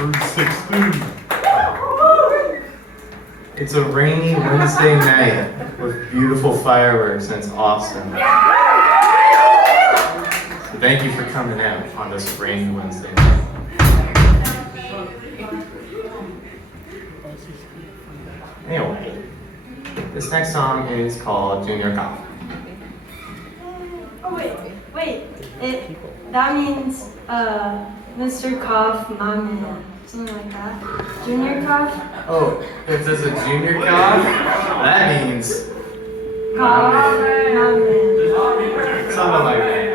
through 16. It's a rainy Wednesday night with beautiful fireworks and it's awesome. So thank you for coming out on this rainy Wednesday night. Anyway, this next song is called Junior Cough. Oh wait. That means Mr. Cough, Mom, something like that. Junior Cough. Oh, if there's a junior cough, that means Cough, Mom. something like that.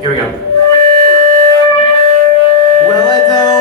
Here we go. Well, I don't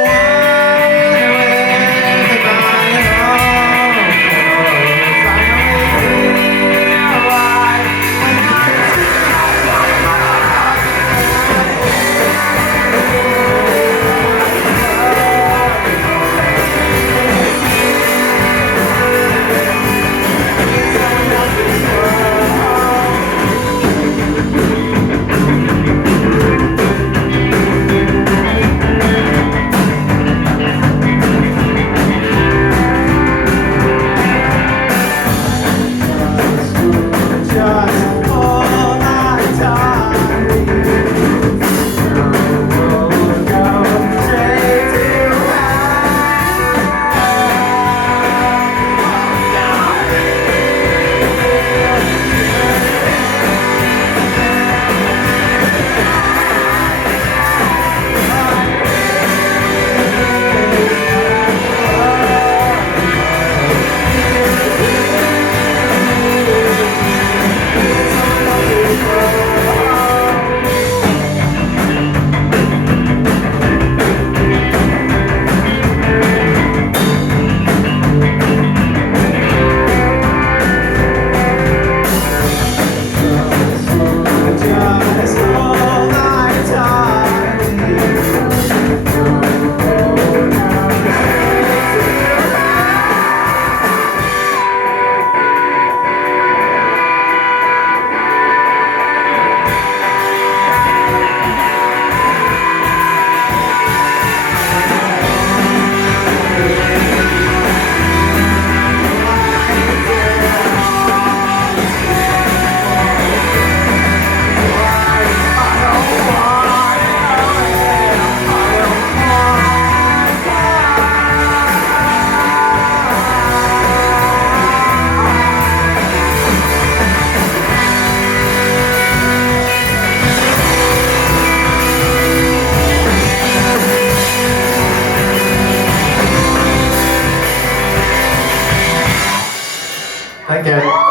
Thank you.